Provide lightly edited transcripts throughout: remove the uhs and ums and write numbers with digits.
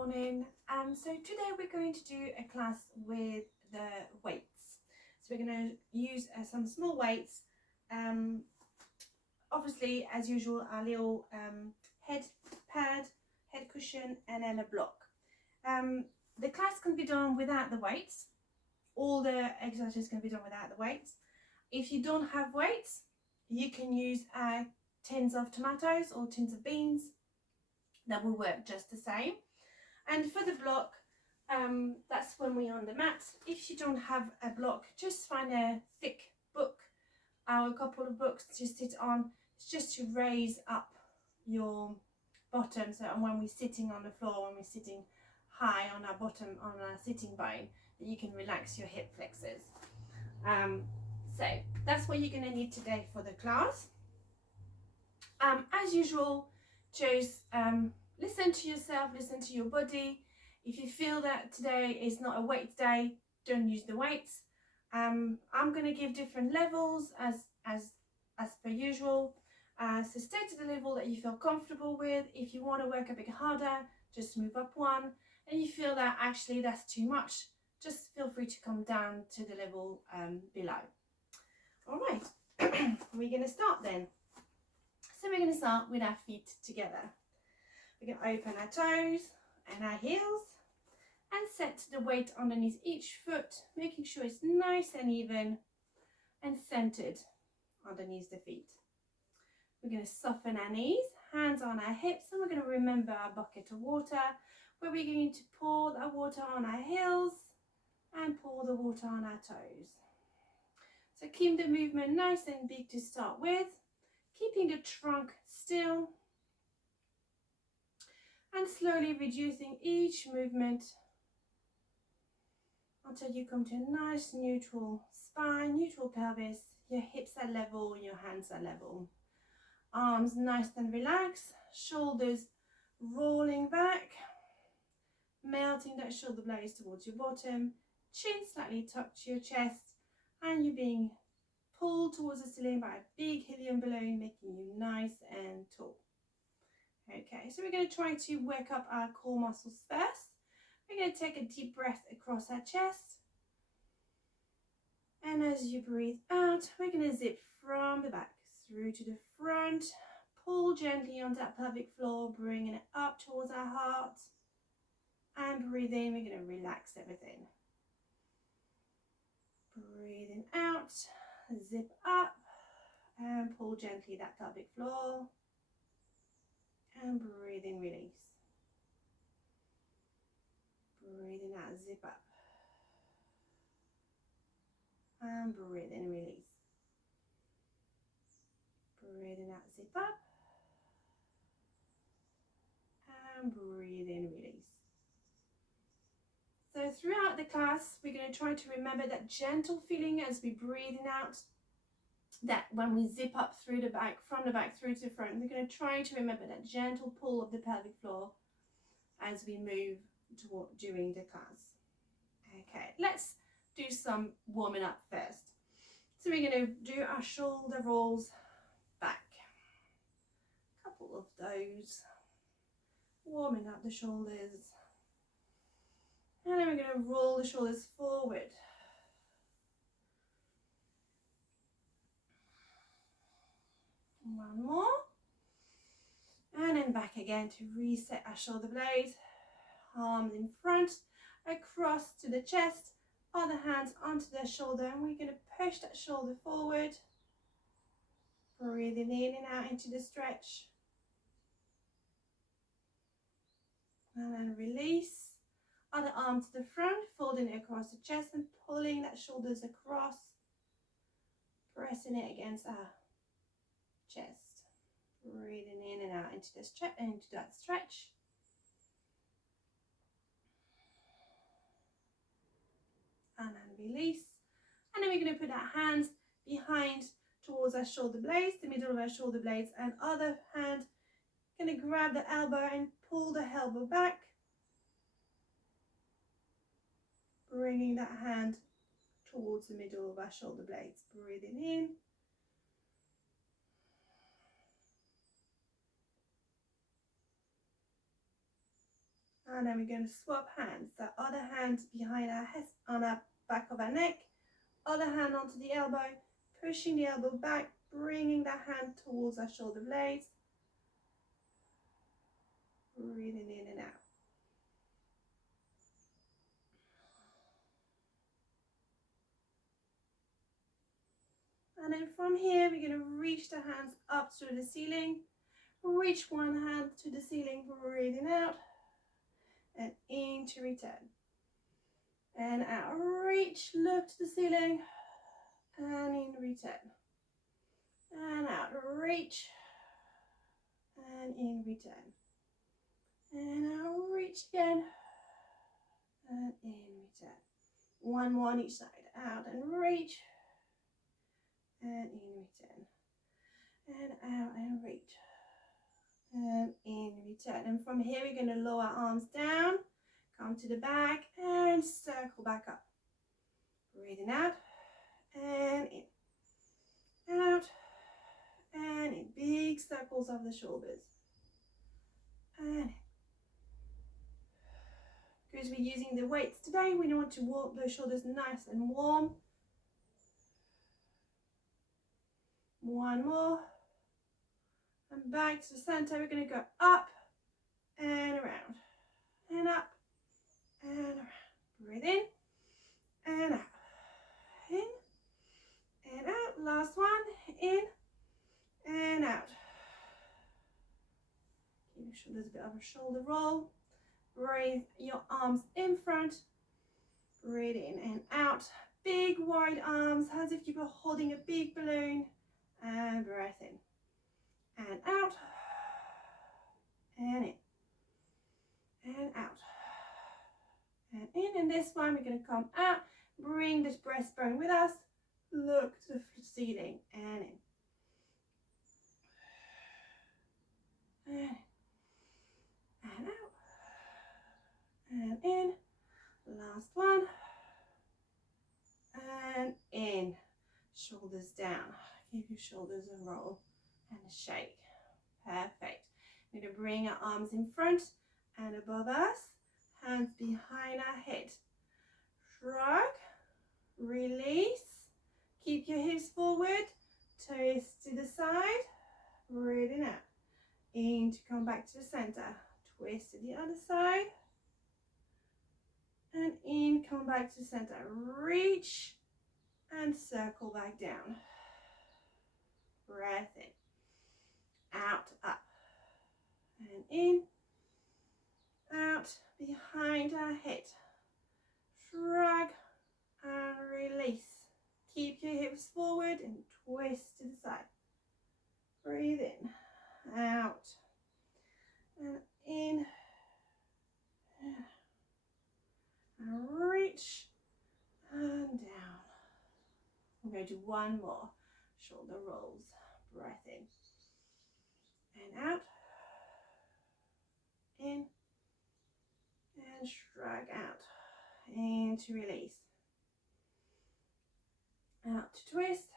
morning. So today we're going to do a class with the weights. So we're going to use some small weights. Obviously, as usual, our little head pad, head cushion, and then a block. The class can be done without the weights. All the exercises can be done without the weights. If you don't have weights, you can use tins of tomatoes or tins of beans. That will work just the same. And for the block, that's when we're on the mat. If you don't have a block, just find a thick book or a couple of books to sit on. It's just to raise up your bottom, so when we're sitting on the floor, when we're sitting high on our bottom, on our sitting bone, that you can relax your hip flexors. So that's what you're going to need today for the class. As usual, just listen to yourself, listen to your body. If you feel that today is not a weight day, don't use the weights. I'm going to give different levels as per usual. So stay to the level that you feel comfortable with. If you want to work a bit harder, just move up one. And you feel that actually that's too much, just feel free to come down to the level below. All right, we're going to start then. So we're going to start with our feet together. We're going to open our toes and our heels and set the weight underneath each foot, making sure it's nice and even and centered underneath the feet. We're going to soften our knees, hands on our hips, and we're going to remember our bucket of water, where we're going to pour the water on our heels and pour the water on our toes. So keep the movement nice and big to start with, keeping the trunk still and slowly reducing each movement until you come to a nice neutral spine, neutral pelvis. Your hips are level, your hands are level. Arms nice and relaxed, shoulders rolling back, melting that shoulder blades towards your bottom, chin slightly tucked to your chest, and you're being pulled towards the ceiling by a big helium balloon, making you nice and tall. Okay, so we're going to try to work up our core muscles first. We're going to take a deep breath across our chest. And as you breathe out, we're going to zip from the back through to the front. Pull gently on that pelvic floor, bringing it up towards our heart. And breathe in, we're going to relax everything. Breathing out, zip up, and pull gently that pelvic floor. And breathe in, release. Breathing out, zip up. And breathe in, release. Breathing out, zip up. And breathe in, release. So throughout the class, we're going to try to remember that gentle feeling as we breathing out, that when we zip up through the back, from the back through to the front, we're going to try to remember that gentle pull of the pelvic floor as we move during the class. Okay, let's do some warming up first. So we're going to do our shoulder rolls back. A couple of those. Warming up the shoulders. And then we're going to roll the shoulders forward. One more. And then back again to reset our shoulder blades. Arms in front, across to the chest, other hands onto the shoulder, and we're going to push that shoulder forward. Breathing in and out into the stretch. And then release. Other arm to the front, folding it across the chest and pulling that shoulders across. Pressing it against our chest. Breathing in and out into that stretch. And then release. And then we're going to put our hands behind towards our shoulder blades, the middle of our shoulder blades, and other hand going to grab the elbow and pull the elbow back. Bringing that hand towards the middle of our shoulder blades. Breathing in. And then we're going to swap hands. So other hand behind our head, on our back of our neck, other hand onto the elbow, pushing the elbow back, bringing that hand towards our shoulder blades. Breathing in and out. And then from here, we're going to reach the hands up to the ceiling. Reach one hand to the ceiling, breathing out. And in to return. And out, reach, look to the ceiling. And in, return. And out, reach. And in, return. And out, reach again. And in, return. One more on each side. Out and reach. And in, return. And out and reach. And in, return. And from here, we're going to lower our arms down. Come to the back and circle back up. Breathing out and in. Out and in. Big circles of the shoulders. And in. Because we're using the weights today, we want to walk the shoulders nice and warm. One more. And back to the center. We're going to go up and around. And up and around. Breathe in and out. In and out. Last one. In and out. Give your shoulders a bit of a shoulder roll. Breathe your arms in front. Breathe in and out. Big wide arms as if you were holding a big balloon. And breath in and out. And in and out. And in. And this one we're going to come out. Bring this breastbone with us. Look to the ceiling and in. And out. And in. Last one. And in. Shoulders down. Give your shoulders a roll and a shake. Perfect. We're going to bring our arms in front and above us. Hands behind our head. Shrug. Release. Keep your hips forward. Twist to the side. Breathing out. In to come back to the center. Twist to the other side. And in, come back to the center. Reach and circle back down. Breath in. Out, up. And in. Out, behind our head. Shrug and release. Keep your hips forward and twist to the side. Breathe in, out, and in, and reach, and down. I'm going to do one more. Shoulder rolls, breath in, and out, in, and shrug out, and to release. Out to twist,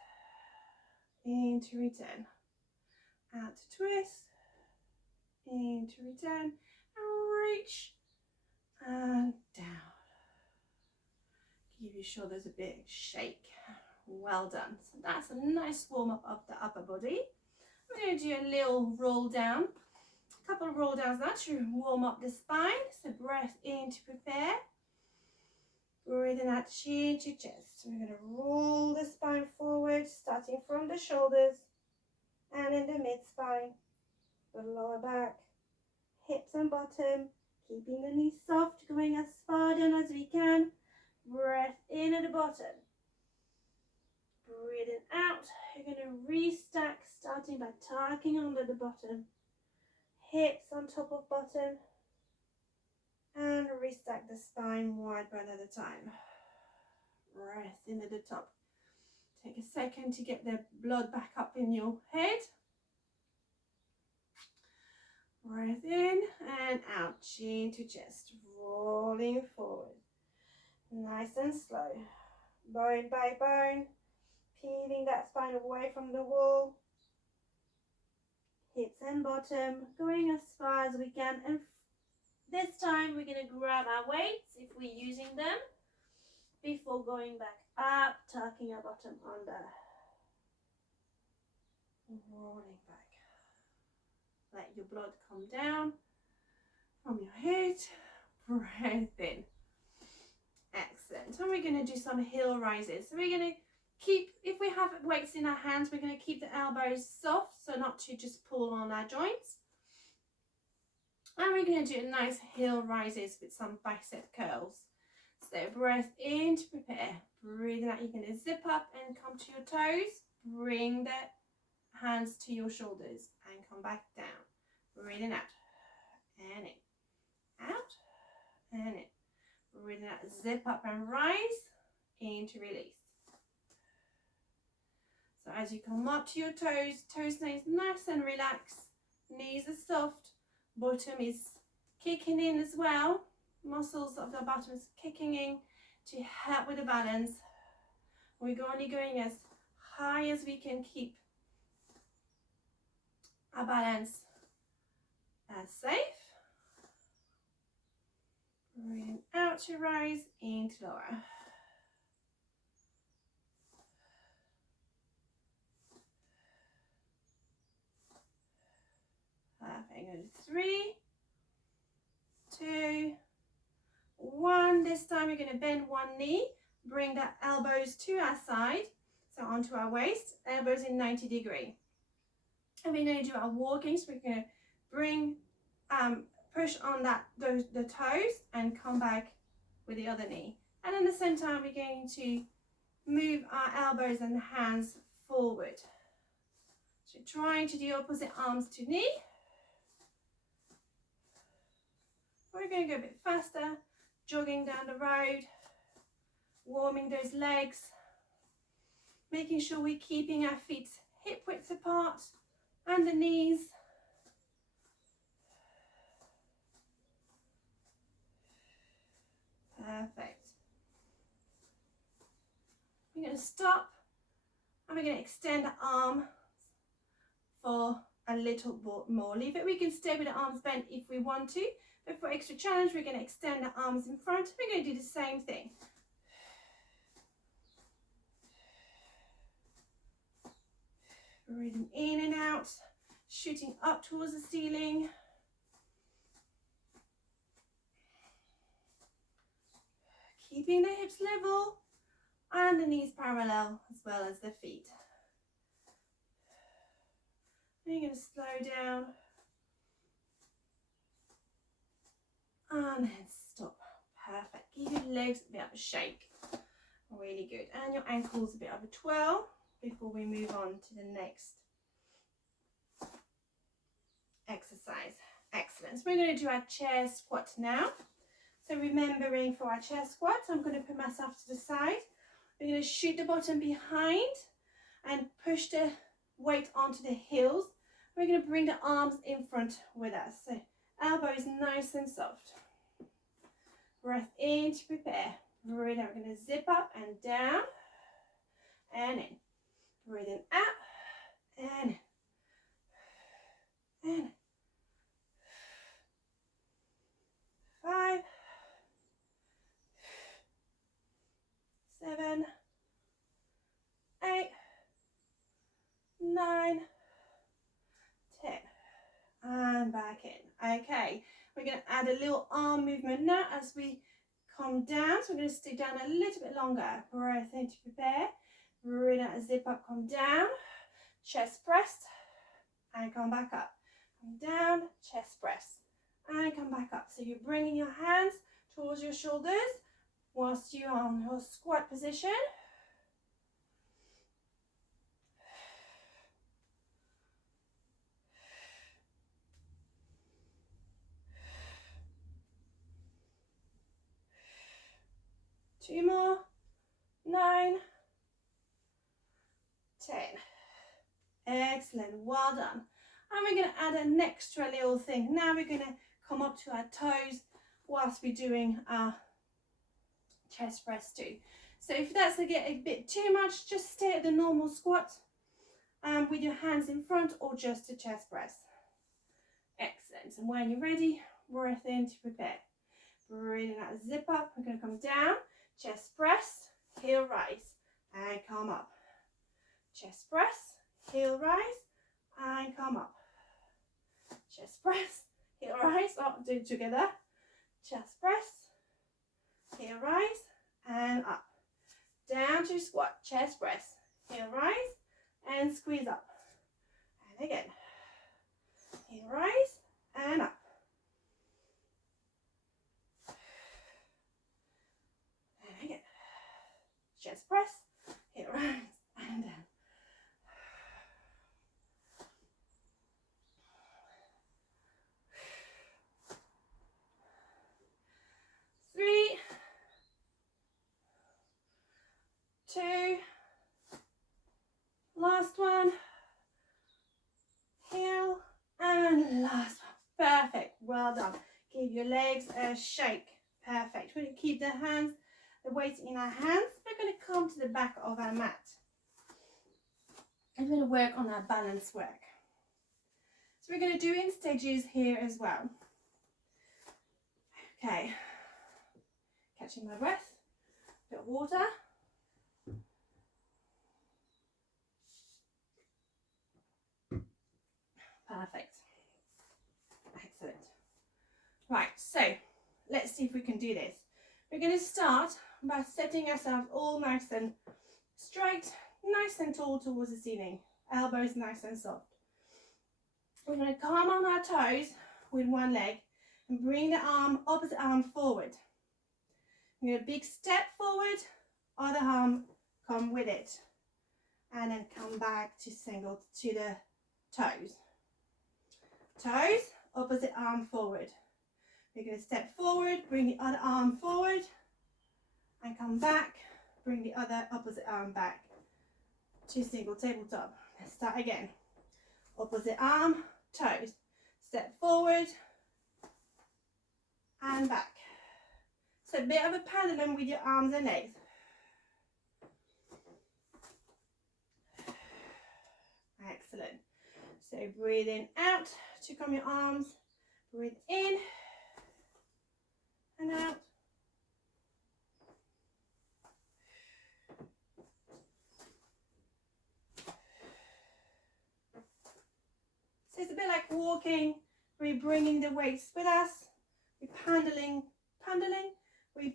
in to return. Out to twist, in to return, and reach, and down. Give your shoulders a big shake. Well done. So that's a nice warm up of the upper body. I'm going to do a little roll down. A couple of roll downs now to warm up the spine. So breath in to prepare. Breathing out, chin to chest. We're going to roll the spine forward, starting from the shoulders and in the mid-spine, the lower back, hips and bottom, keeping the knees soft, going as far down as we can. Breath in at the bottom. Breathing out, you're going to restack, starting by tucking under the bottom, hips on top of bottom, and restack the spine one breath at a time. Breath in at the top. Take a second to get the blood back up in your head. Breath in and out, chin to chest, rolling forward. Nice and slow. Bone by bone, peeling that spine away from the wall. Hips and bottom, going as far as we can, and This time we're going to grab our weights if we're using them before going back up, tucking our bottom under, rolling back. Let your blood come down from your head, breathe in. Excellent. And we're going to do some heel rises. So we're going to keep, if we have weights in our hands, we're going to keep the elbows soft, so not to just pull on our joints. And we're going to do nice heel rises with some bicep curls. So breath in to prepare. Breathing out, you're going to zip up and come to your toes. Bring the hands to your shoulders and come back down. Breathing out and in, out and in. Breathing out, zip up and rise, into release. So as you come up to your toes, toes stays nice and relaxed, knees are soft, bottom is kicking in as well. Muscles of the bottom is kicking in to help with the balance. We're only going as high as we can keep our balance safe. Breathing out to rise, into lower. Perfect. Go to 3, 2, 1. This time we're going to bend one knee, bring the elbows to our side, so onto our waist, elbows in 90 degree. And we're going to do our walking, so we're going to bring, push on the toes and come back with the other knee. And at the same time, we're going to move our elbows and hands forward. So trying to do opposite arms to knee. We're going to go a bit faster, jogging down the road, warming those legs, making sure we're keeping our feet hip width apart and the knees. Perfect. We're going to stop and we're going to extend the arm for a little more. Leave it. We can stay with the arms bent if we want to, but for extra challenge, we're going to extend the arms in front. We're going to do the same thing. Breathing in and out, shooting up towards the ceiling. Keeping the hips level and the knees parallel as well as the feet. Then you're going to slow down and then stop. Perfect. Give your legs a bit of a shake. Really good. And your ankles a bit of a twirl before we move on to the next exercise. Excellent. So we're going to do our chair squat now. So remembering for our chair squat, I'm going to put myself to the side. We're going to shoot the bottom behind and push the weight onto the heels. We're going to bring the arms in front with us. So elbows nice and soft. Breath in to prepare. Breathe out. We're going to zip up and down and in. Breathing out and in. And 5, 7, 8, 9, 10, and back in. Okay, we're going to add a little arm movement now as we come down. So we're going to stay down a little bit longer. Breath in to prepare. Breathe out, zip up, come down. Chest pressed and come back up. Come down, chest press and come back up. So you're bringing your hands towards your shoulders whilst you're on your squat position. Two more. 9, 10. Excellent. Well done. And we're going to add an extra little thing. Now we're going to come up to our toes whilst we're doing our chest press too. So if that's a bit too much, just stay at the normal squat with your hands in front or just a chest press. Excellent. And when you're ready, breath in to prepare. Breathing out, zip up. We're going to come down, chest press, heel rise, and come up. Chest press, heel rise, and come up. Chest press, heel rise. Oh, do it together. Chest press, heel rise, and up. Down to squat, chest press, heel rise, and squeeze up. And again, heel rise, and up. And again, chest press, heel rise, and down. 3, 2, last one, heel, and last one. Perfect, well done. Give your legs a shake. Perfect. We're going to keep the hands, the weight in our hands. We're going to come to the back of our mat. And we're going to work on our balance work. So we're going to do in stages here as well. Okay. Catching my breath. Bit of water. Perfect. Excellent. Right, so let's see if we can do this. We're going to start by setting ourselves all nice and straight, nice and tall towards the ceiling. Elbows nice and soft. We're going to come on our toes with one leg and bring the opposite arm forward. We're going to big step forward, other arm come with it. And then come back to the toes. Toes, opposite arm forward. We're going to step forward, bring the other arm forward, and come back, bring the other opposite arm back to single tabletop. Let's start again. Opposite arm, toes. Step forward, and back. So a bit of a pendulum with your arms and legs. Excellent. So breathing out to come your arms. Breathe in and out. So it's a bit like walking. We're bringing the weights with us. We're pendling. We're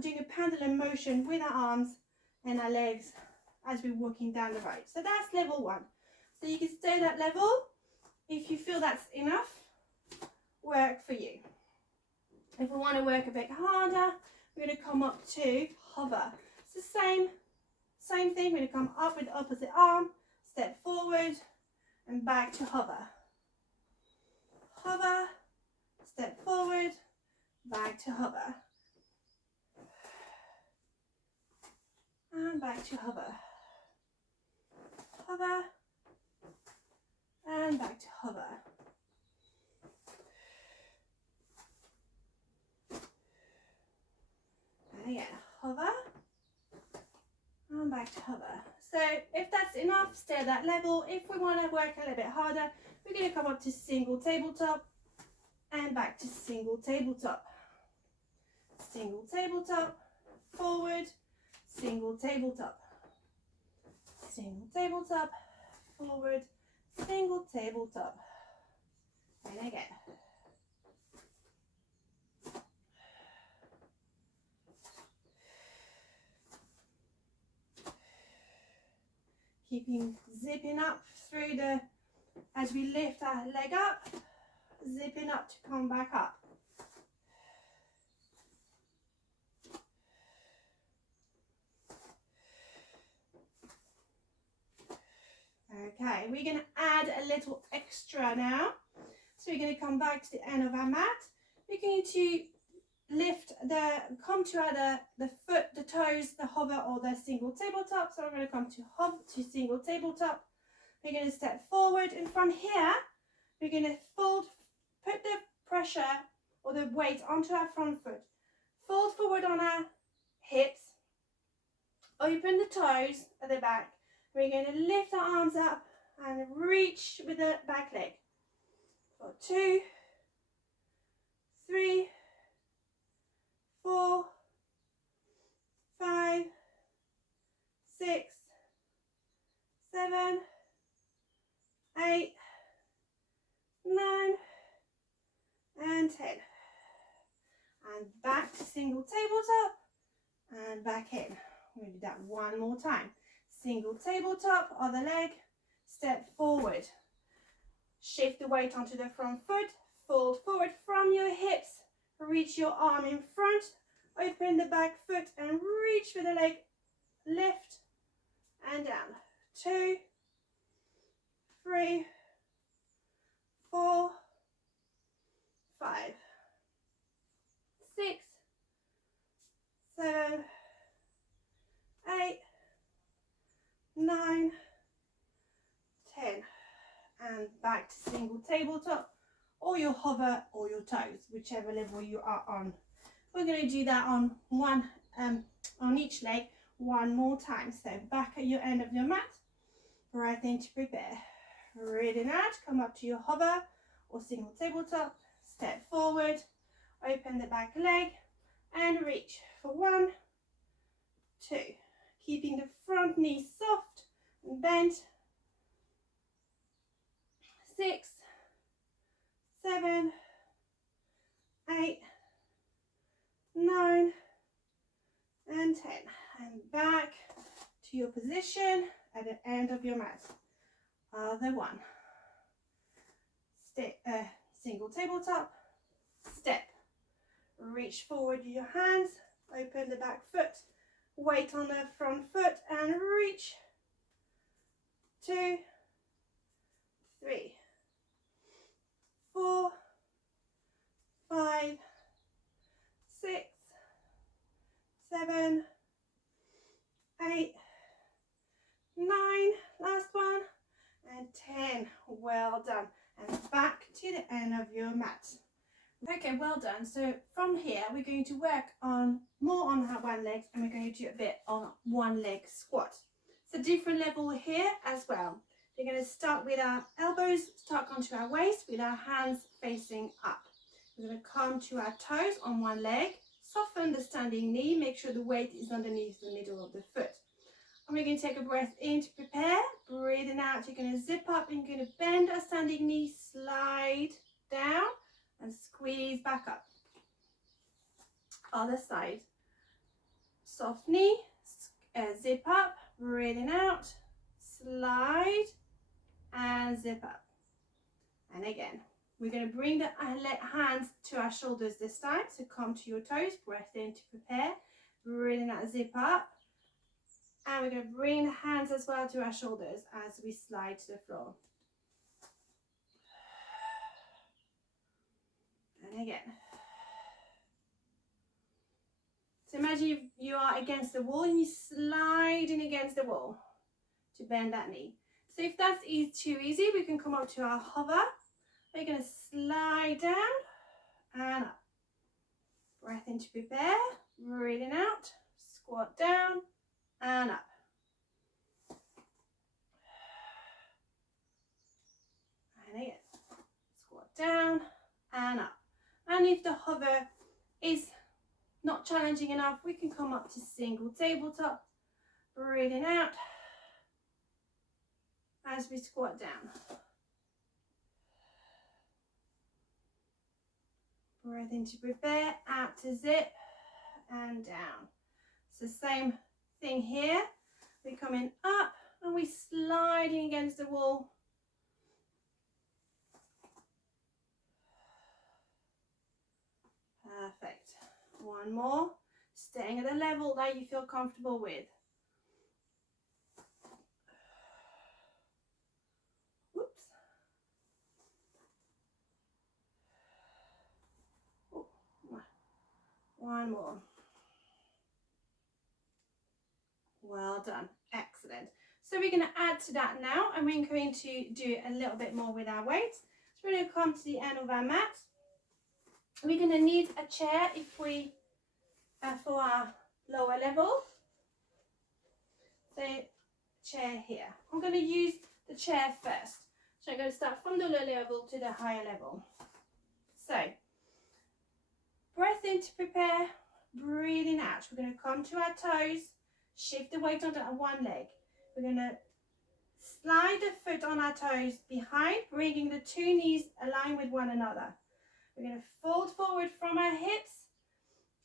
doing a pendulum motion with our arms and our legs as we're walking down the road. So that's level 1. So you can stay at that level if you feel that's enough work for you. If we want to work a bit harder, we're going to come up to hover. It's the same thing. We're going to come up with the opposite arm, step forward and back to hover. Hover, step forward, back to hover. And back to hover. Hover, and back to hover. And again, hover, and back to hover. So if that's enough, stay at that level. If we want to work a little bit harder, we're going to come up to single tabletop and back to single tabletop. Single tabletop, forward, single tabletop. Single tabletop, forward, single tabletop. And again. Keeping zipping up through as we lift our leg up, zipping up to come back up. Okay, we're going to add a little extra now. So we're going to come back to the end of our mat. We're going to come to either the foot, the toes, the hover or the single tabletop. So we're going to come to single tabletop. We're going to step forward, and from here, we're going to put the pressure or the weight onto our front foot. Fold forward on our hips. Open the toes at the back. We're going to lift our arms up and reach with the back leg. 2, 3, 4, 5, 6, 7, 8, 9, and 10. And back to single tabletop and back in. We're going to do that one more time. Single tabletop, other leg, step forward. Shift the weight onto the front foot, fold forward from your hips, reach your arm in front, open the back foot and reach for the leg, lift and down. 2, 3, 4, 5, 6, 7, 8, 9, 10. And back to single tabletop, or your hover or your toes, whichever level you are on. We're going to do that on on each leg one more time. So back at your end of your mat, breath in to prepare. Breathing out, come up to your hover or single tabletop, step forward, open the back leg and reach for 1, 2. Keeping the front knee soft and bent. 6, 7, 8, 9, and 10. And back to your position at the end of your mat. Other one. Single tabletop, step. Reach forward with your hands, open the back foot, weight on the front foot and reach. 2, 3, 4, 5, 6, 7, 8, 9, last one, and 10. Well done. And back to the end of your mat. Okay, well done. So from here we're going to work on more on our one leg, and we're going to do a bit on one leg squat. It's a different level here as well. We're going to start with our elbows stuck onto our waist with our hands facing up. We're going to come to our toes on one leg, soften the standing knee, make sure the weight is underneath the middle of the foot. And we're going to take a breath in to prepare. Breathing out, you're going to zip up and you're going to bend our standing knee, slide down and squeeze back up. Other side. Soft knee, zip up, breathing out, slide and zip up. And again, we're going to bring the hands to our shoulders this time. So come to your toes, breath in to prepare, breathing out, zip up. And we're going to bring the hands as well to our shoulders as we slide to the floor. And again. So imagine you are against the wall and you're sliding against the wall to bend that knee. So if that's too easy, we can come up to our hover. We're going to slide down and up. Breath in to prepare, breathing out, squat down and up. And again, squat down and up. And if the hover is not challenging enough, we can come up to single tabletop, breathing out as we squat down. Breath in to prepare, out to zip and down. It's the same thing here. We're coming up and we're sliding against the wall. Perfect. One more. Staying at a level that you feel comfortable with. Whoops. Oh, one more. Well done. Excellent. So we're going to add to that now, and we're going to do a little bit more with our weights. So we're going to come to the end of our mat. We're going to need a chair if we for our lower level. So chair here. I'm going to use the chair first. So I'm going to start from the low level to the higher level. So, breath in to prepare, breathing out. We're going to come to our toes, shift the weight onto one leg. We're going to slide the foot on our toes behind, bringing the two knees aligned with one another. We're going to fold forward from our hips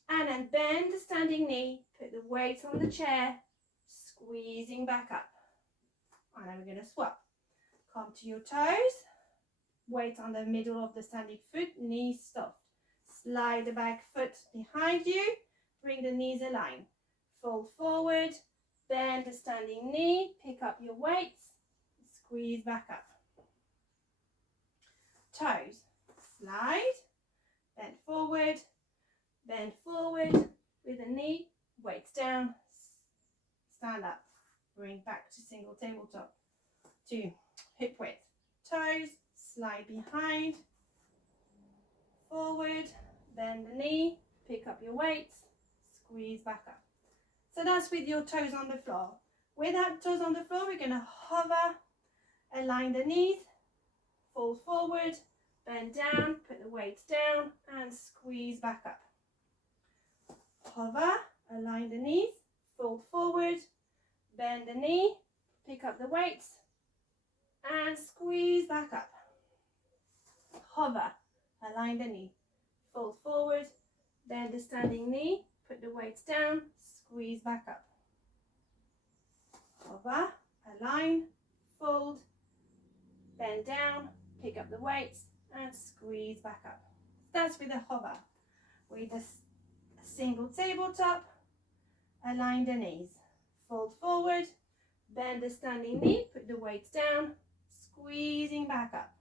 and then bend the standing knee, put the weight on the chair, squeezing back up. And then we're going to swap. Come to your toes, weight on the middle of the standing foot, knees soft. Slide the back foot behind you, bring the knees aligned. Fold forward, bend the standing knee, pick up your weights, squeeze back up. Toes, slide, bend forward with the knee, weights down, stand up, bring back to single tabletop. 2, hip width, toes, slide behind, forward, bend the knee, pick up your weights, squeeze back up. So that's with your toes on the floor. Without toes on the floor, we're going to hover, align the knees, fold forward, bend down, put the weights down and squeeze back up. Hover, align the knees, fold forward, bend the knee, pick up the weights and squeeze back up. Hover, align the knee, fold forward, bend the standing knee, put the weights down, squeeze back up. Hover, align, fold, bend down, pick up the weights and squeeze back up. That's with a hover. With a single tabletop, align the knees, fold forward, bend the standing knee, put the weights down, squeezing back up.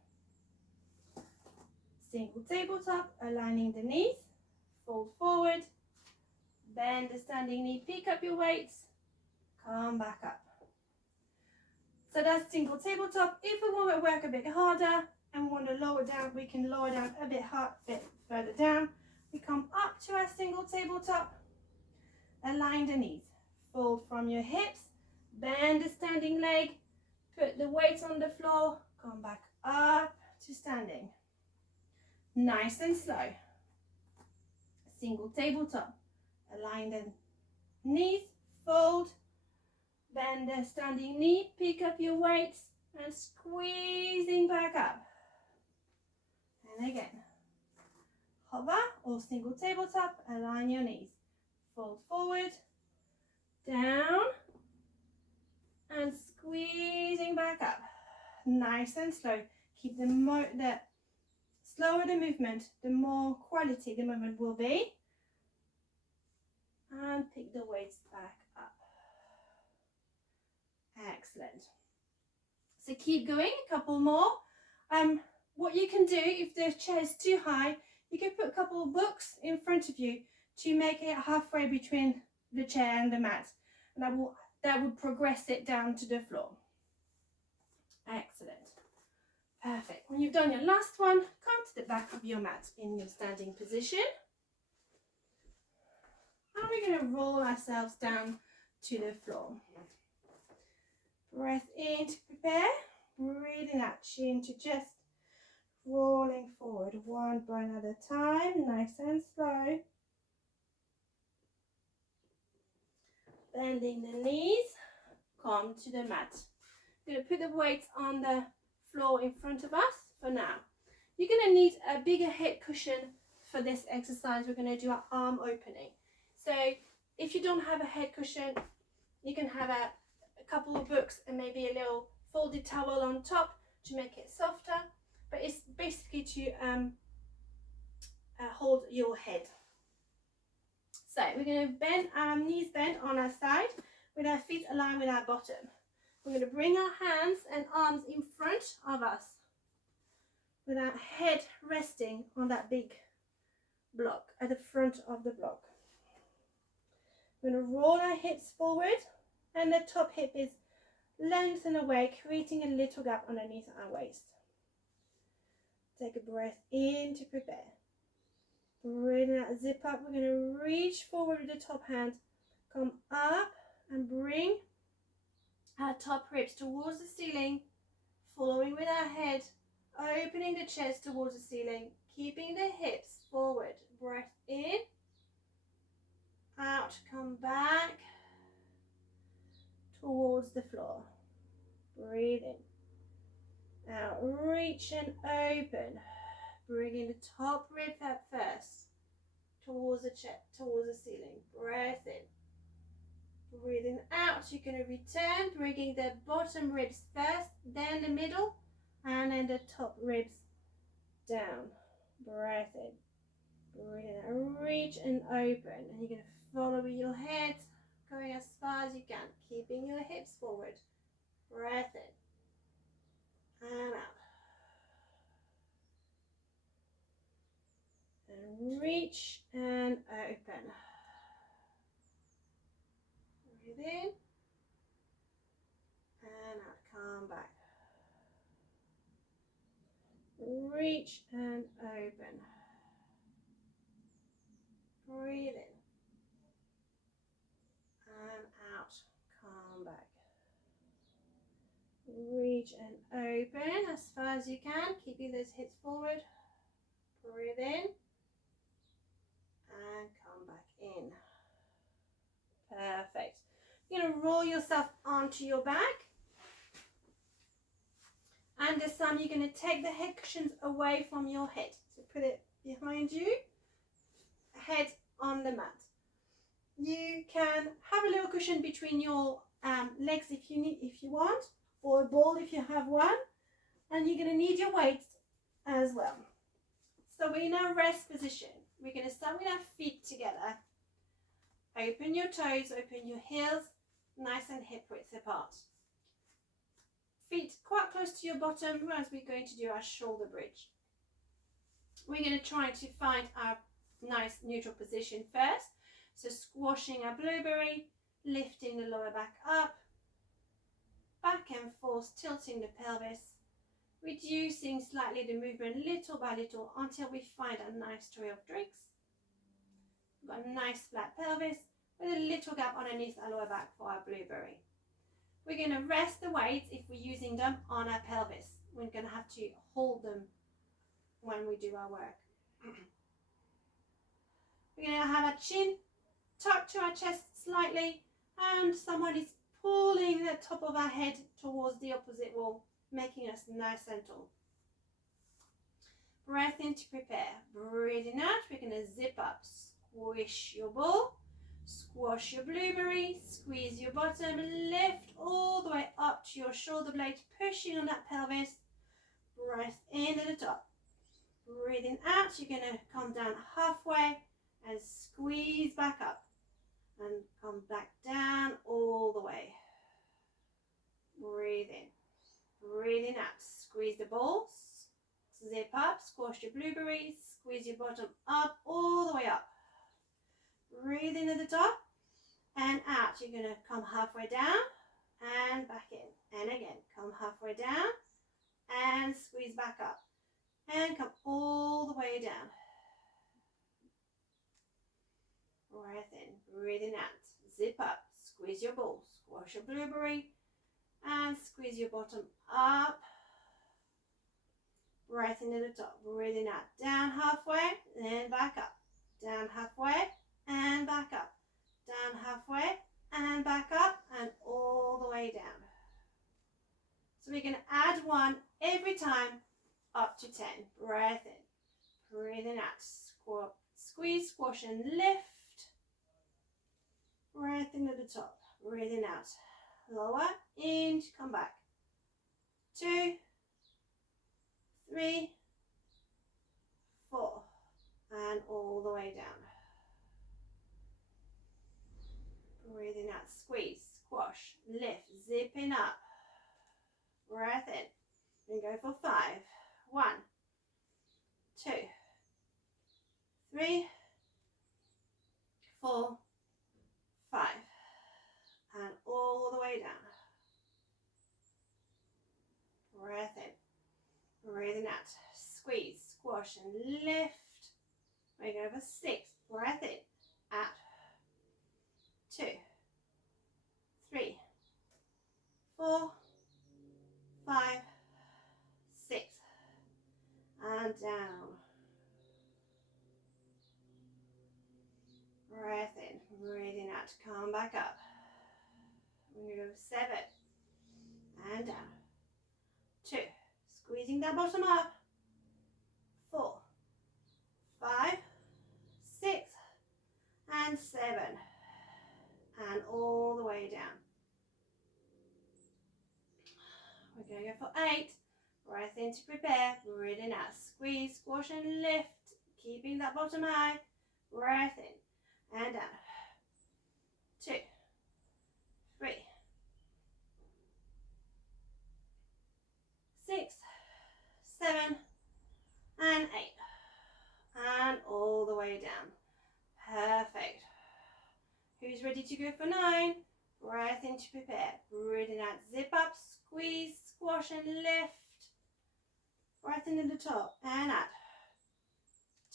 Single tabletop, aligning the knees, fold forward, bend the standing knee, pick up your weights, come back up. So that's single tabletop. If we want to work a bit harder and we want to lower down, we can lower down a bit further down. We come up to our single tabletop, align the knees, fold from your hips, bend the standing leg, put the weights on the floor, come back up to standing. Nice and slow. Single tabletop, align the knees, fold, bend the standing knee, pick up your weights and squeezing back up. And again, hover or single tabletop, align your knees, fold forward, down and squeezing back up. Nice and slow. Keep the slower the movement, the more quality the movement will be. And pick the weights back up. Excellent. So keep going, a couple more. What you can do if the chair is too high, you can put a couple of books in front of you to make it halfway between the chair and the mat. And that will progress it down to the floor. Excellent. Perfect. When you've done your last one, come to the back of your mat in your standing position. And we're going to roll ourselves down to the floor. Breath in to prepare. Breathing out, chin to chest. Rolling forward, one breath at a time, nice and slow. Bending the knees, come to the mat. We're going to put the weights on the floor in front of us for now. You're going to need a bigger head cushion for this exercise. We're going to do our arm opening. So if you don't have a head cushion, you can have a couple of books and maybe a little folded towel on top to make it softer. But it's basically to hold your head. So we're going to bend our knees bent on our side with our feet aligned with our bottom. We're going to bring our hands and arms in front of us with our head resting on that big block at the front of the block. We're going to roll our hips forward and the top hip is lengthened away, creating a little gap underneath our waist. Take a breath in to prepare. Breathing out, zip up. We're going to reach forward with the top hand, come up and bring our top ribs towards the ceiling. following with our head, opening the chest towards the ceiling, keeping the hips forward. Breath in, out, come back towards the floor. Breathe in, out, reach and open. Bringing the top rib up first, towards the chest, towards the ceiling. Breath in. Breathing out, you're going to return, bringing the bottom ribs first, then the middle, and then the top ribs down. Breath in. Breathing out, reach and open. And you're going to follow with your head, going as far as you can, keeping your hips forward. Breath in. And out. And reach and open. Breathe in and out, come back. Reach and open. Breathe in and out, come back. Reach and open as far as you can, keeping those hips forward. Breathe in and come back in. Perfect. You're going to roll yourself onto your back. And this time you're going to take the head cushions away from your head. So put it behind you, head on the mat. You can have a little cushion between your legs if you want, or a ball if you have one. And you're going to need your weights as well. So we're in a rest position. We're going to start with our feet together. Open your toes, open your heels, nice and hip width apart. Feet quite close to your bottom as we're going to do our shoulder bridge. We're going to try to find our nice neutral position first. So squashing our blueberry, lifting the lower back up, back and forth, tilting the pelvis, reducing slightly the movement little by little until we find a nice tray of drinks. We've got a nice flat pelvis with a little gap underneath our lower back for our blueberry. We're going to rest the weights, if we're using them, on our pelvis. We're going to have to hold them when we do our work. We're going to have our chin tucked to our chest slightly, and someone is pulling the top of our head towards the opposite wall, making us nice and tall. Breath in to prepare. Breathing out, we're going to zip up. Squish your ball, squash your blueberry, squeeze your bottom, lift all the way up to your shoulder blades, pushing on that pelvis. Breath in at the top. Breathing out, you're going to come down halfway and squeeze back up and come back down all the way. Breathe in. Breathing out, squeeze the balls, zip up, squash your blueberries, squeeze your bottom up all the way up. Breathe in at the top and out. You're going to come halfway down and back in. And again, come halfway down and squeeze back up. And come all the way down. Breath in, breathing out. Zip up, squeeze your ball, squash your blueberry and squeeze your bottom up. Breath in at the top, breathing out. Down halfway, then back up. Down halfway and back up. Down halfway and back up and all the way down. So we're going to add one every time up to 10. Breath in, breathing out. Squeeze, squash and lift. Breath in at the top, breathing out. Lower, in, come back. 2, 3, 4 and all the way down. Breathing out, squeeze, squash, lift, zipping up. Breath in. And go for 5. 1, 2, 3, 4, 5. And all the way down. Breath in. Breathing out. Squeeze, squash and lift. We go for 6. Breath in. Out. 2, 3, 4, 5 and down. Breath in, breathing out, come back up. We're going to go 7 and down. 2, squeezing that bottom up. 4, 5, 6, and 7. And all the way down. We're going to go for 8. Breath in to prepare. Breathing out. Squeeze, squash, and lift. Keeping that bottom high. Breath in and down. 2, 3, 6, 7, and 8. And all the way down. Perfect. Who's ready to go for 9? Breath in to prepare. Breathing out. Zip up, squeeze, squash, and lift. Breath in at the top and out.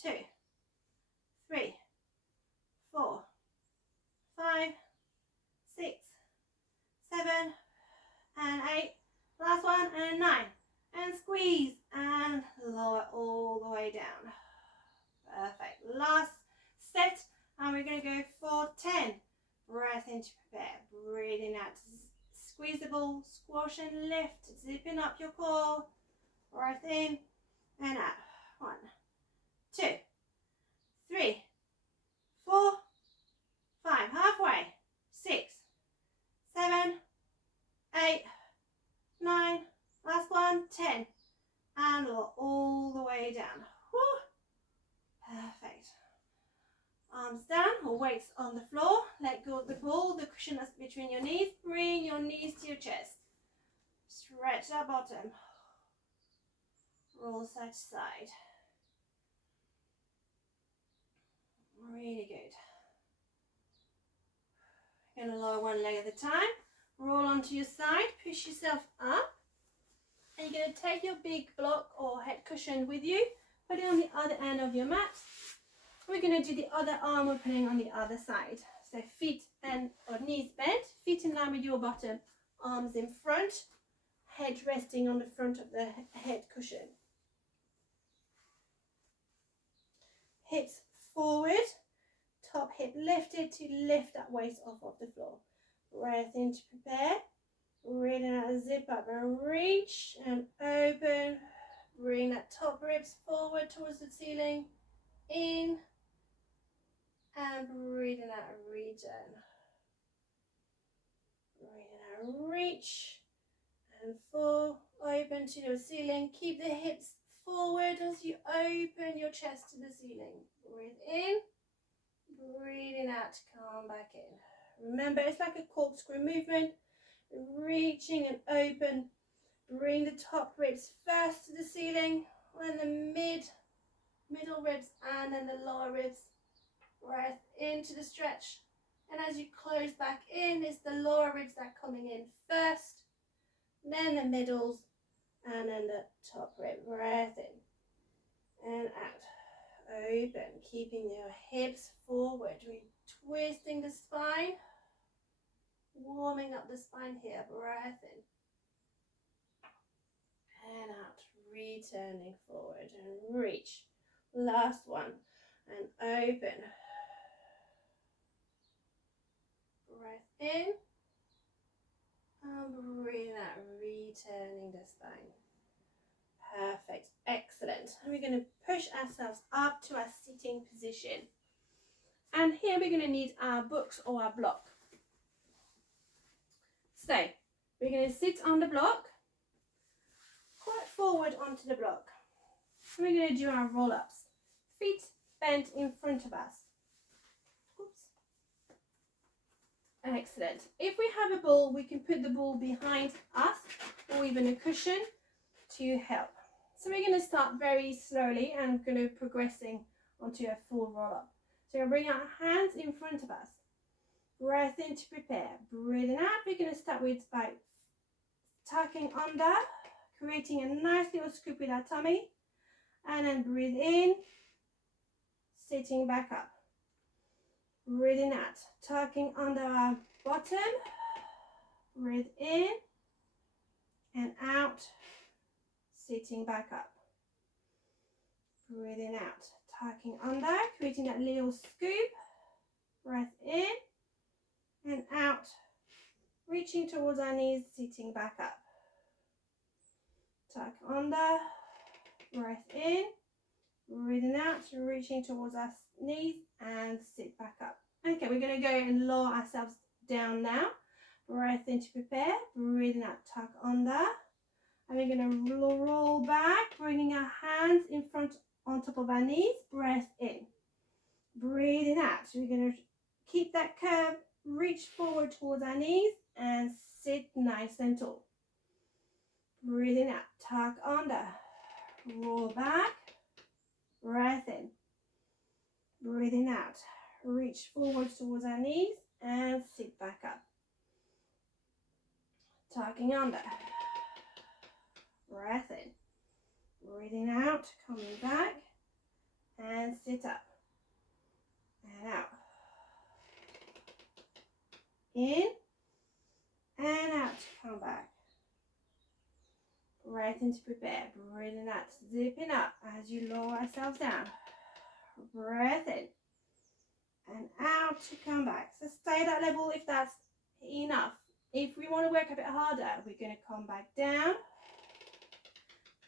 2, 3, 4, 5, 6, 7, and 8. Last one, and 9. And squeeze and lower all the way down. Perfect. Last set, and we're going to go for 10. Breath in to prepare. Breathing out. Squeeze the ball, squash and lift. Zipping up your core. Breath in and out. 1, 2, 3, 4, 5. Halfway. 6, 7, 8, 9. Last one. 10. And lower all the way down. Woo. Perfect. Arms down or weights on the floor. Let go of the ball, the cushion that's between your knees. Bring your knees to your chest. Stretch that bottom. Roll side to side. Really good. You're going to lower one leg at a time. Roll onto your side. Push yourself up. And you're going to take your big block or head cushion with you. Put it on the other end of your mat. We're going to do the other arm opening on the other side. So feet and or knees bent, feet in line with your bottom, arms in front, head resting on the front of the head cushion. Hips forward, top hip lifted to lift that waist off of the floor. Breath in to prepare. Breathing out, zip up and reach and open. Bring that top ribs forward towards the ceiling. In. And breathing out, return. Breathing out, reach. And full, open to the ceiling. Keep the hips forward as you open your chest to the ceiling. Breathe in. Breathing out, come back in. Remember, it's like a corkscrew movement. Reaching and open. Bring the top ribs first to the ceiling. Then the middle ribs and then the lower ribs. Breath into the stretch, and as you close back in, it's the lower ribs that are coming in first, then the middles, and then the top rib. Breath in and out. Open, keeping your hips forward. We're twisting the spine, warming up the spine here. Breath in and out. Returning forward and reach. Last one and open. Breath in and breathe out, returning the spine. Perfect, excellent. And we're going to push ourselves up to our sitting position. And here we're going to need our books or our block. So we're going to sit on the block, quite forward onto the block. And we're going to do our roll-ups. Feet bent in front of us. Oops. Excellent. If we have a ball, we can put the ball behind us or even a cushion to help. So we're going to start very slowly and going to progressing onto a full roll-up. So we're going to bring our hands in front of us. Breath in to prepare. Breathing out, we're going to start with by tucking under, creating a nice little scoop with our tummy. And then breathe in, sitting back up. Breathing out, tucking under our bottom. Breathe in and out, sitting back up. breathing out, tucking under, creating that little scoop. Breath in and out, reaching towards our knees, sitting back up. Tuck under, breath in, breathing out, reaching towards our knees and sit back up. Okay, we're going to go and lower ourselves down now. Breath in to prepare, breathing out, tuck under. And we're going to roll back, bringing our hands in front on top of our knees. Breath in, breathing out. So we're going to keep that curve, reach forward towards our knees and sit nice and tall. Breathing out, tuck under, roll back, breath in, breathing out, reach forward towards our knees and sit back up. Tucking under, breath in, breathing out, coming back and sit up and out. In and out, come back. Breath in to prepare, breathing out, zipping up as you lower ourselves down. Breath in and out to come back. So stay at that level if that's enough. If we want to work a bit harder, we're going to come back down.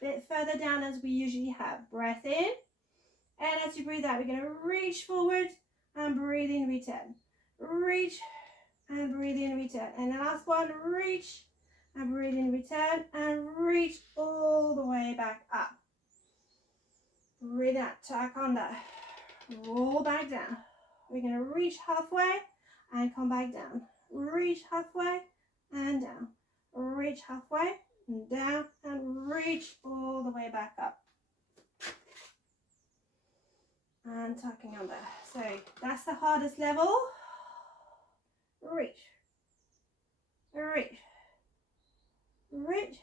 A bit further down as we usually have. Breath in. And as you breathe out, we're going to reach forward and breathe in, return. Reach and breathe in, return. And the last one, reach and breathe in, return. And reach all the way back up. Breathe out, tuck under. Roll back down. We're going to reach halfway and come back down. Reach halfway and down. Reach halfway and down and reach all the way back up. And tucking under. So that's the hardest level. Reach. Reach. Reach.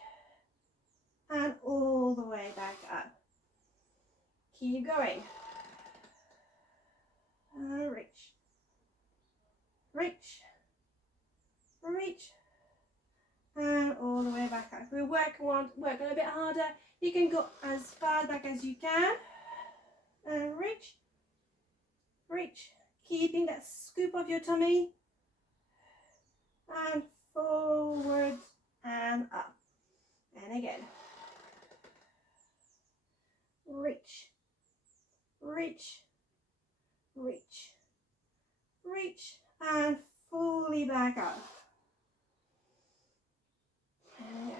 And all the way back up. Keep going. Reach. Reach. Reach. And all the way back up. If we work a little bit harder, you can go as far back as you can. And reach. Reach. Keeping that scoop of your tummy. And forward and up. And again. Reach. Reach. Reach. Reach. And fully back up. And again.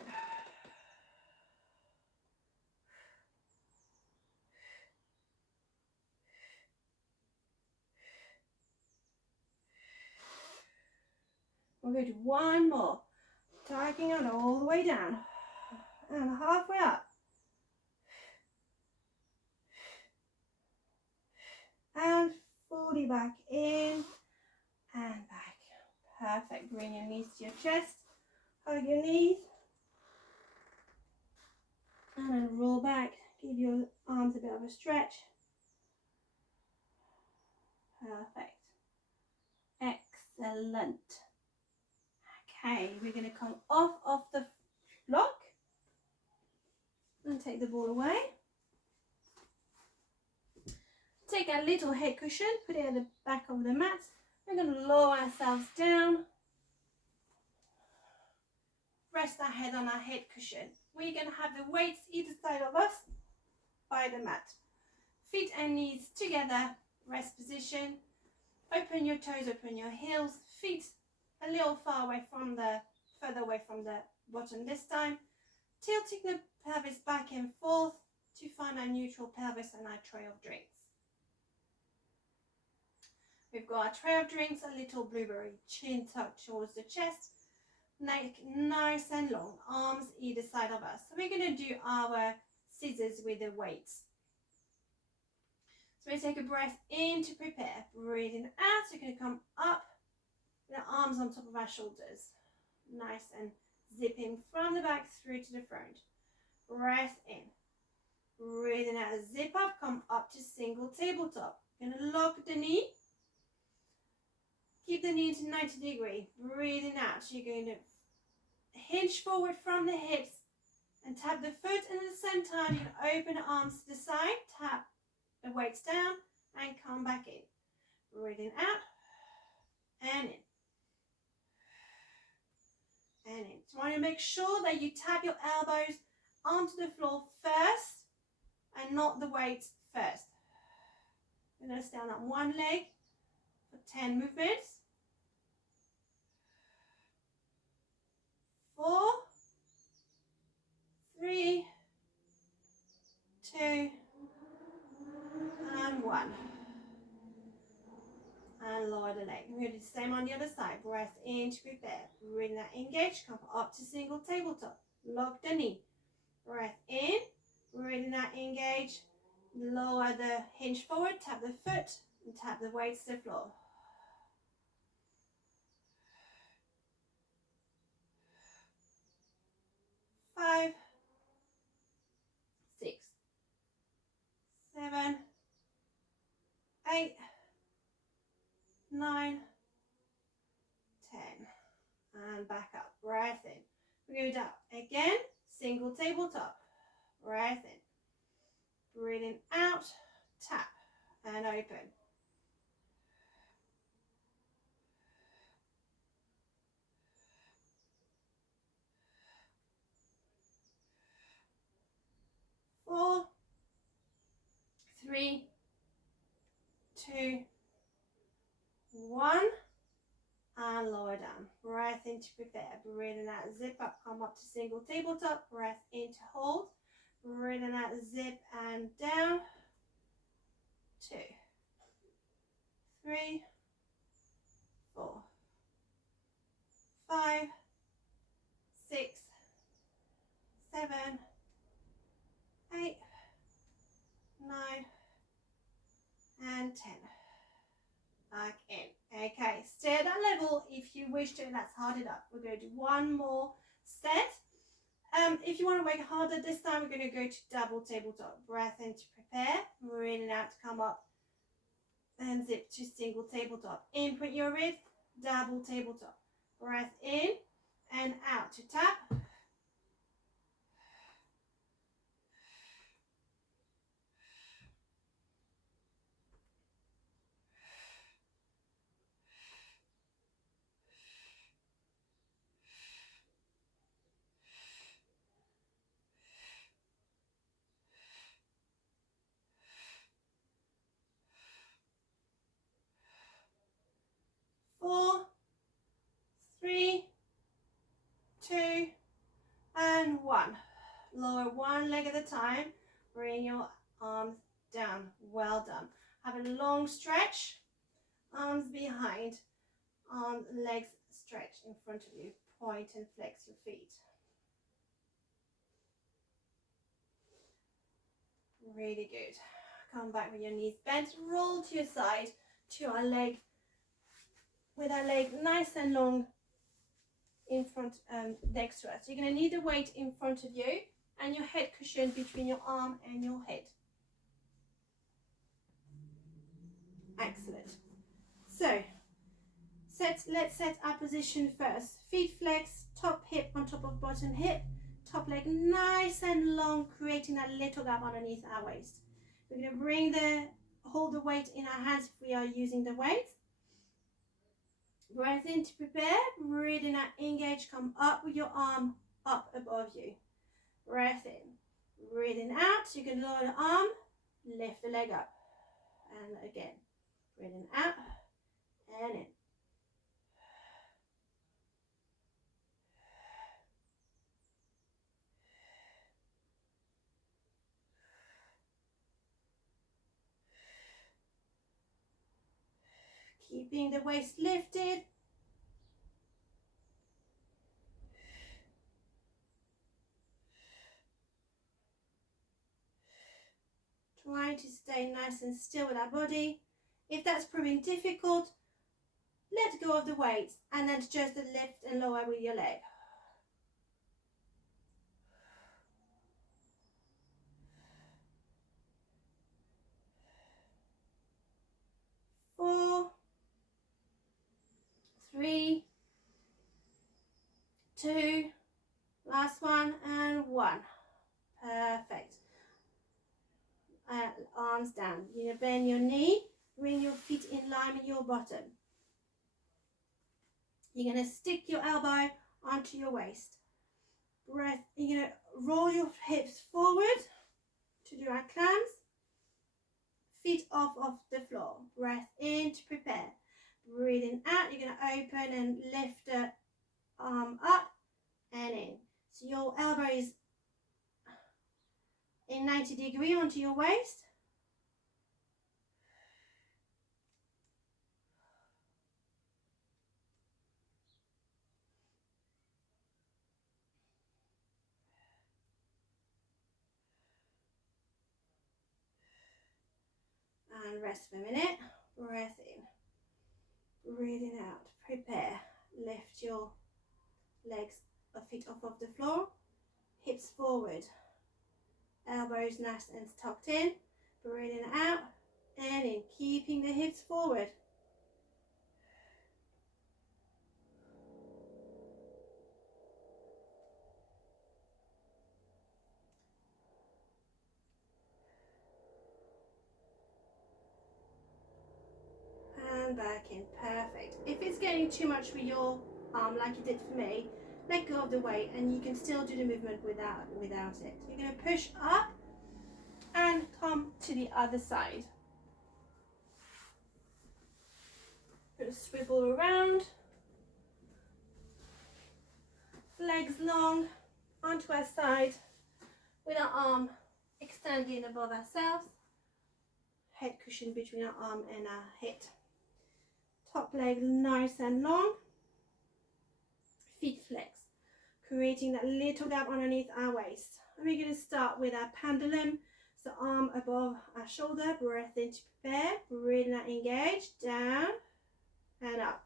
We'll go to one more. Tucking on all the way down. And halfway up. And fully back in and back. Perfect. Bring your knees to your chest. Hug your knees. And then roll back. Give your arms a bit of a stretch. Perfect. Excellent. Okay, we're going to come off the block and take the ball away. Take a little head cushion, put it at the back of the mat. We're going to lower ourselves down. Rest our head on our head cushion. We're going to have the weights either side of us by the mat. Feet and knees together, rest position. Open your toes, open your heels. Feet a little further away from the bottom this time. Tilting the pelvis back and forth to find our neutral pelvis and our tray of drinks. We've got our tray of drinks, a little blueberry, chin tucked towards the chest, neck nice and long, arms either side of us. So we're going to do our scissors with the weights. So we take a breath in to prepare, breathing out. So you're going to come up with our arms on top of our shoulders, nice and zipping from the back through to the front. Breath in, breathing out, zip up, come up to single tabletop. You're going to lock the knee. Keep the knee to 90 degrees. Breathing out. So you're going to hinge forward from the hips and tap the foot, and at the same time you can open the arms to the side, tap weights down and come back in. Breathing out and in. And in. So you want to make sure that you tap your elbows onto the floor first and not the weights first. We're going to stay on that one leg for 10 movements. 4, 3, 2, and 1. And lower the leg. We're going to do the same on the other side. Breath in to prepare. Breathe that engage. Come up to single tabletop. Lock the knee. Breath in. Breathe that engage. Lower the hinge forward. Tap the foot and tap the weights to the floor. 5, 6, 7, 8, 9, 10. And back up. Breath in. We're going down again. Single tabletop. Breath in. Breathing out. Tap and open. Four, 3, 2, 1. And lower down. Breath in to prepare. Breathing out, zip up, come up to single tabletop. Breath in to hold. Breathing out, zip and down. 2, 3, 4, 5, 6, 7, 8, 9, and 10. Back in. Okay, stay at that level if you wish to. Let's hard it up. We're going to do one more set. If you want to work harder this time, we're going to go to double tabletop. Breath in to prepare. Breathing out to come up and zip to single tabletop. Input your rib, double tabletop. Breath in and out to tap. 4, 3, 2, and 1. Lower one leg at a time. Bring your arms down. Well done. Have a long stretch. Arms behind. Legs stretch in front of you. Point and flex your feet. Really good. Come back with your knees bent. Roll to your side to our leg. With our leg nice and long in front next to us. You're going to need a weight in front of you and your head cushion between your arm and your head. Excellent. So let's set our position first. Feet flex, top hip on top of bottom hip, top leg nice and long, creating that little gap underneath our waist. We're going to hold the weight in our hands if we are using the weight. Breath in to prepare. Breathing out, engage, come up with your arm up above you. Breath in. Breathing out, you can lower the arm, lift the leg up. And again, breathing out and in. Keeping the waist lifted. Trying to stay nice and still with our body. If that's proving difficult, let go of the weights and then just the lift and lower with your leg. 4, 3, 2, last one, and 1. Perfect. arms down. You're gonna bend your knee, bring your feet in line with your bottom. You're gonna stick your elbow onto your waist. Breath, you're gonna roll your hips forward to do our clams. Feet off the floor. Breath in to prepare. Breathing out, you're gonna open and lift the arm up and in. So your elbow is in 90-degree onto your waist. And rest for a minute. Breath in. Breathing out. Prepare. Lift your legs or feet off of the floor. Hips forward. Elbows nice and tucked in. Breathing out and in. Keeping the hips forward. And back in. Perfect. If it's getting too much for your arm like it did for me, let go of the weight and you can still do the movement without it. You're going to push up and come to the other side. Going to swivel around. Legs long onto our side with our arm extending above ourselves. Head cushion between our arm and our head. Top leg nice and long. Feet flex, creating that little gap underneath our waist. And we're going to start with our pendulum. So arm above our shoulder, breath in to prepare. Breathing out, engage, down and up.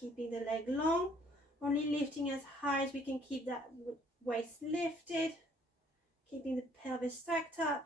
Keeping the leg long, only lifting as high as we can keep that waist lifted. Keeping the pelvis stacked up.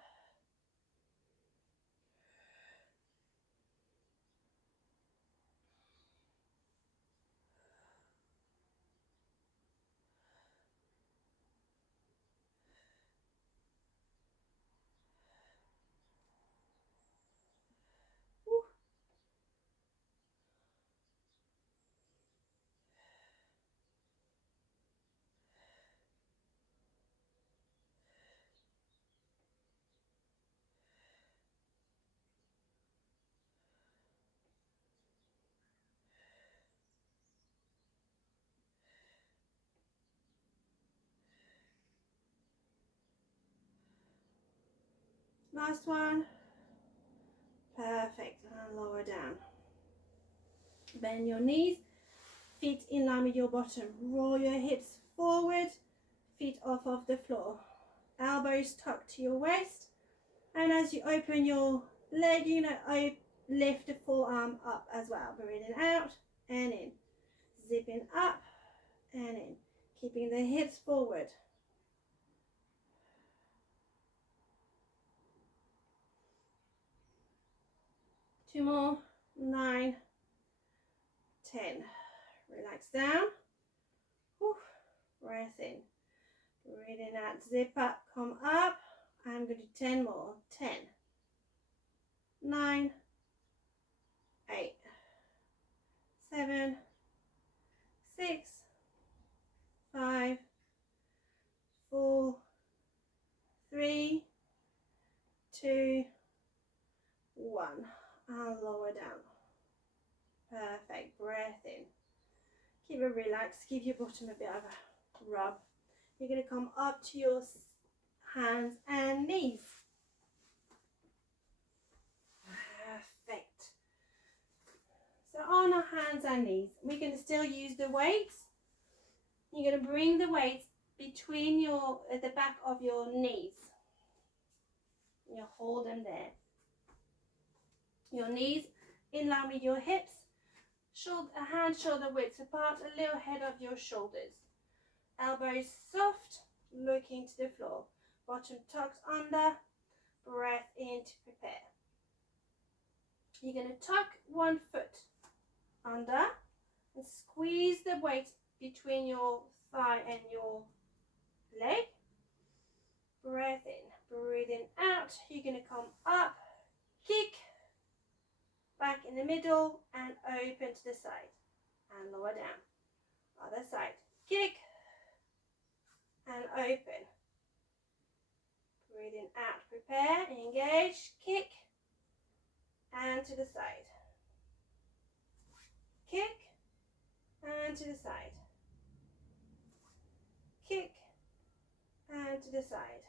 Last one. Perfect. And lower down. Bend your knees, feet in line with your bottom. Roll your hips forward, feet off of the floor. Elbows tucked to your waist. And as you open your leg, you're going to lift the forearm up as well. Breathing out and in. Zipping up and in. Keeping the hips forward. Two more. 9, 10. Relax down. Whew. Breath in. Breathing out. Zip up. Come up. I'm going to do 10 more. 10. 9, 8, 7, 6, 5, 4, 3, 2, 1. And lower down. Perfect. Breath in. Keep it relaxed. Give your bottom a bit of a rub. You're going to come up to your hands and knees. Perfect. So on our hands and knees, we're going to still use the weights. You're going to bring the weights between the back of your knees. You hold them there. Your knees in line with your hips. Hand shoulder width apart, a little head of your shoulders. Elbows soft, looking to the floor. Bottom tucked under. Breath in to prepare. You're going to tuck one foot under and squeeze the weight between your thigh and your leg. Breath in. Breathing out, you're going to come up, kick, back in the middle, and open to the side, and lower down. Other side, kick, and open. Breathing out, prepare, engage, kick, and to the side. Kick, and to the side. Kick, and to the side.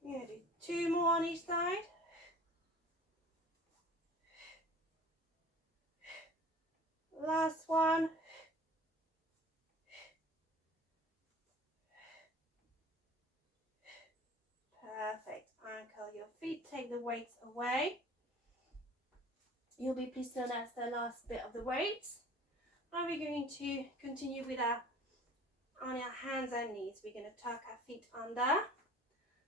We're going to do 2 more on each side. Last one. Perfect. Ankle your feet, take the weights away. You'll be pleased to know that's the last bit of the weights. Now we're going to continue with our on our hands and knees. We're going to tuck our feet under,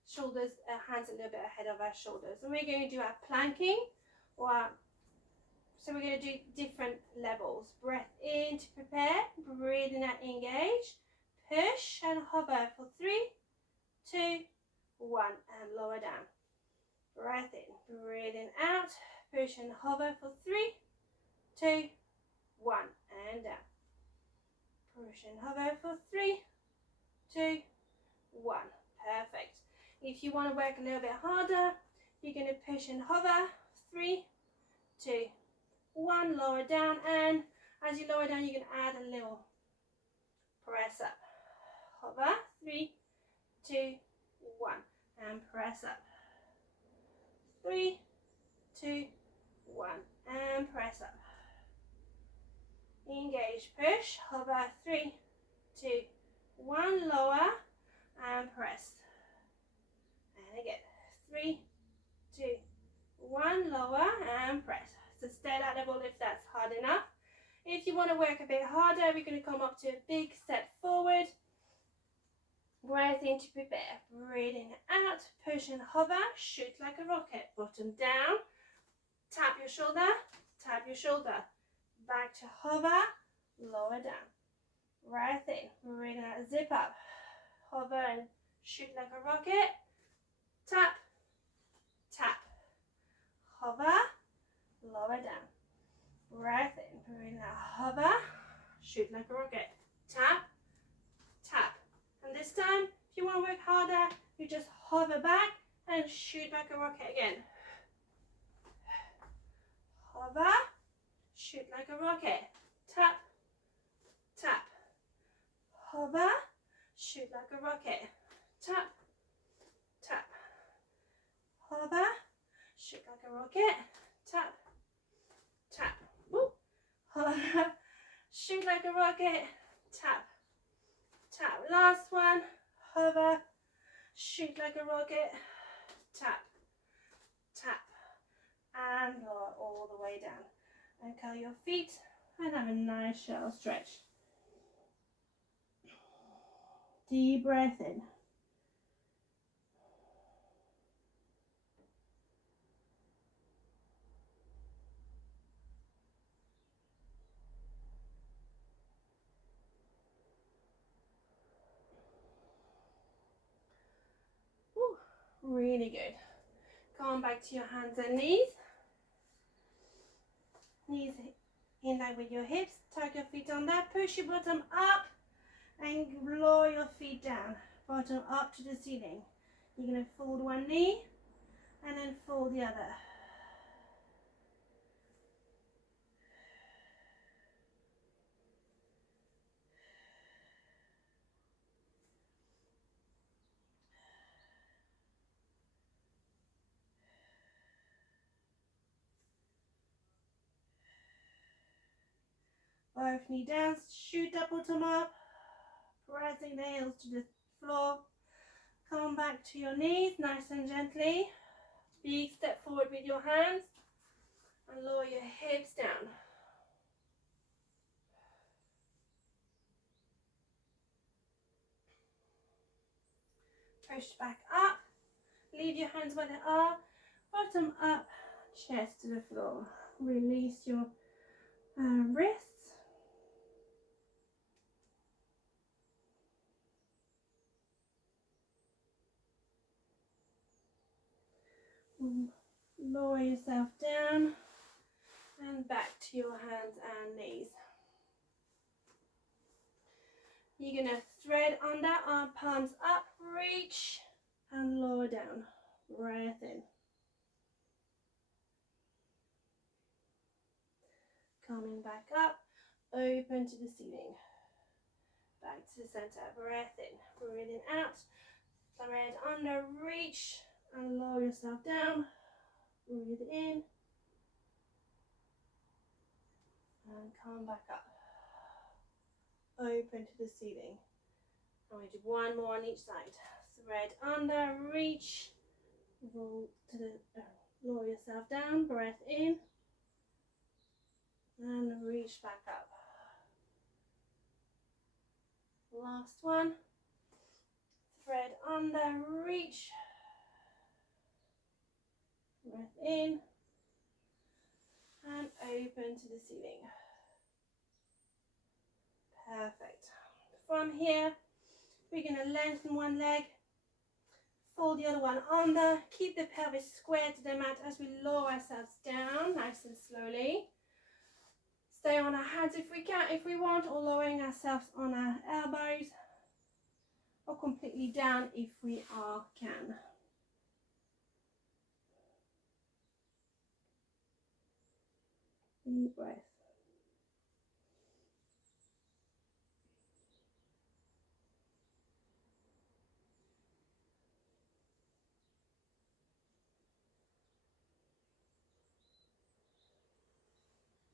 shoulders, hands a little bit ahead of our shoulders. And we're going to do our planking, so we're going to do different levels. Breath in to prepare, breathing out, engage, push and hover for 3, 2, 1, and lower down. Breath in, breathing out, push and hover for 3, 2, 1, and down. Push and hover for 3, 2, 1. Perfect. If you want to work a little bit harder, you're going to push and hover. 3, 2, 1. Lower down, and as you lower down, you can add a little press up. Hover. 3, 2, 1, and press up. 3, 2, 1, and press up. Engage, push, hover, 3, 2, 1, lower, and press. And again, 3, 2, 1, lower, and press. So stay at that level if that's hard enough. If you want to work a bit harder, we're going to come up to a big step forward. Breath in to prepare. Breathing out, push and hover, shoot like a rocket. Bottom down, tap your shoulder, back to hover, lower down. Breath in, breathing out, zip up, hover and shoot like a rocket. Tap, tap, hover, lower down. Breath in, breathing out, hover, shoot like a rocket. Tap, tap. And this time, if you want to work harder, you just hover back and shoot like a rocket again. Hover, shoot like a rocket. Tap, tap. Hover, shoot like a rocket. Tap, tap. Hover, shoot like a rocket. Tap, tap. Woo. Hover, shoot like a rocket. Tap, tap. Last one. Hover, shoot like a rocket. Tap, tap. And lower all the way down. And curl your feet and have a nice shallow stretch. Deep breath in. Woo, really good. Come back to your hands and knees. Knees in line with your hips. Tuck your feet on that. Push your bottom up and lower your feet down. Bottom up to the ceiling. You're going to fold one knee and then fold the other. Both knee down, shoot up, bottom up, pressing the heels to the floor. Come back to your knees, nice and gently. Big step forward with your hands and lower your hips down. Push back up. Leave your hands where they are. Bottom up, chest to the floor. Release your wrists. Lower yourself down and back to your hands and knees. You're going to thread under, arm palms up, reach and lower down. Breath in. Coming back up, open to the ceiling. Back to the center, breath in. Breathing out, thread under, reach and lower yourself down. Breathe in and come back up. Open to the ceiling. And we do one more on each side. Thread under, reach, roll to the, lower yourself down, breath in, and reach back up. Last one. Thread under, reach, breath in, and open to the ceiling. Perfect. From here, we're going to lengthen one leg, fold the other one under, keep the pelvis square to the mat as we lower ourselves down, nice and slowly. Stay on our hands if we can, if we want, or lowering ourselves on our elbows, or completely down if we can. Deep breath.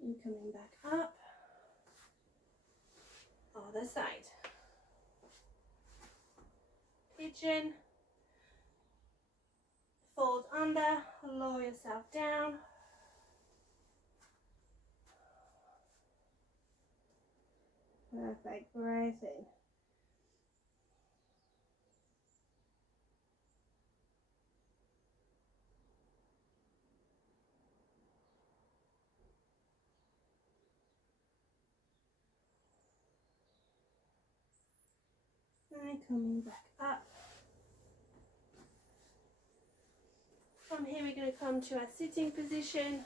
And coming back up. Other side. Pigeon. Fold under, lower yourself down. Perfect, breath in. And coming back up. From here we're going to come to our sitting position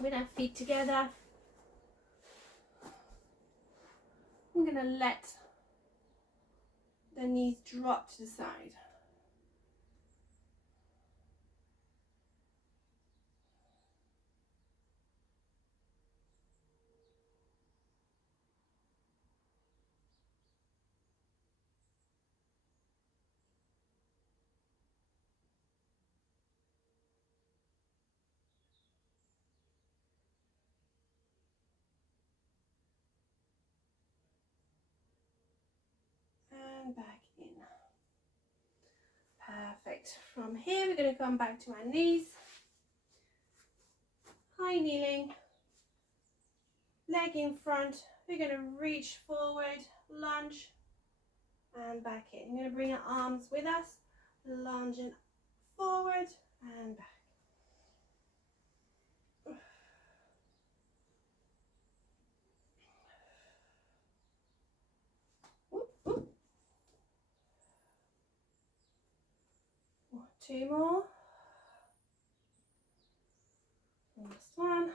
with our feet together. I'm going to let the knees drop to the side. And back in. Perfect. From here we're going to come back to our knees. High kneeling. Leg in front. We're going to reach forward, lunge, and back in. We're going to bring our arms with us, lunging forward and back. Two more. Last one.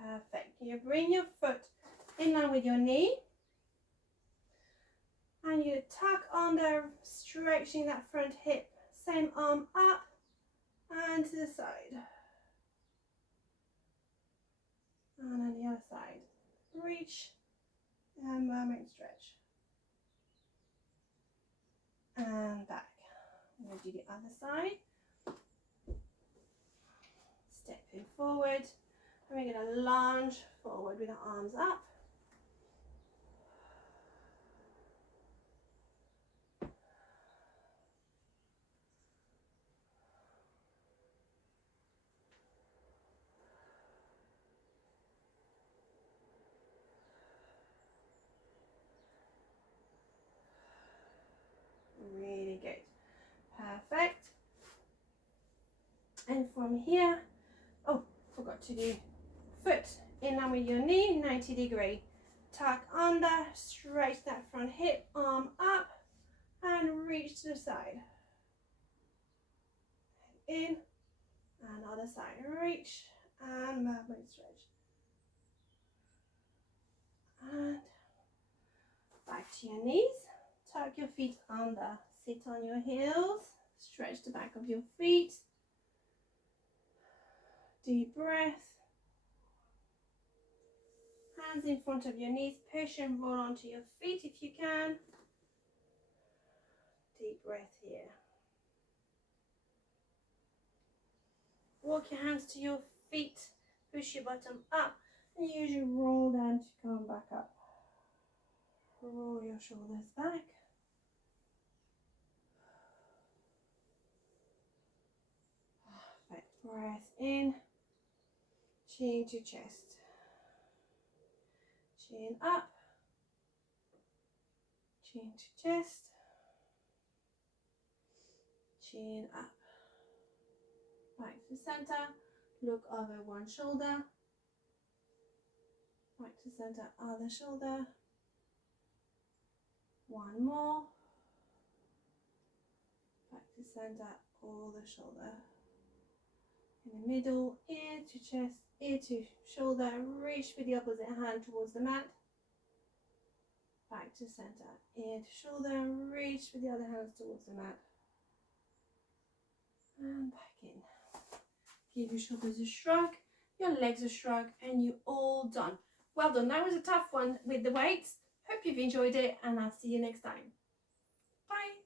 Perfect. You bring your foot in line with your knee. And you tuck under, stretching that front hip. Same arm up and to the side. And on the other side. Reach and mermaid stretch. And back. We'll do the other side. Stepping forward. And we're going to lunge forward with our arms up. from here. Oh, forgot to do foot in line with your knee, 90 degree. Tuck under, straight that front hip, arm up, and reach to the side. In, and other side, reach, and mermaid stretch. And back to your knees, tuck your feet under, sit on your heels, stretch the back of your feet. Deep breath. Hands in front of your knees, push and roll onto your feet if you can. Deep breath here. Walk your hands to your feet, push your bottom up, and use your roll down to come back up. Roll your shoulders back. Perfect. Breath in, chin to chest. Chin up, chin to chest, chin up. Back to center, look over one shoulder, back to center, other shoulder. One more, back to center, other shoulder. In the middle, ear to chest, ear to shoulder, reach with the opposite hand towards the mat. Back to center, ear to shoulder, reach with the other hands towards the mat. And back in. Give your shoulders a shrug, your legs a shrug, and you're all done. Well done. That was a tough one with the weights. Hope you've enjoyed it, and I'll see you next time. Bye.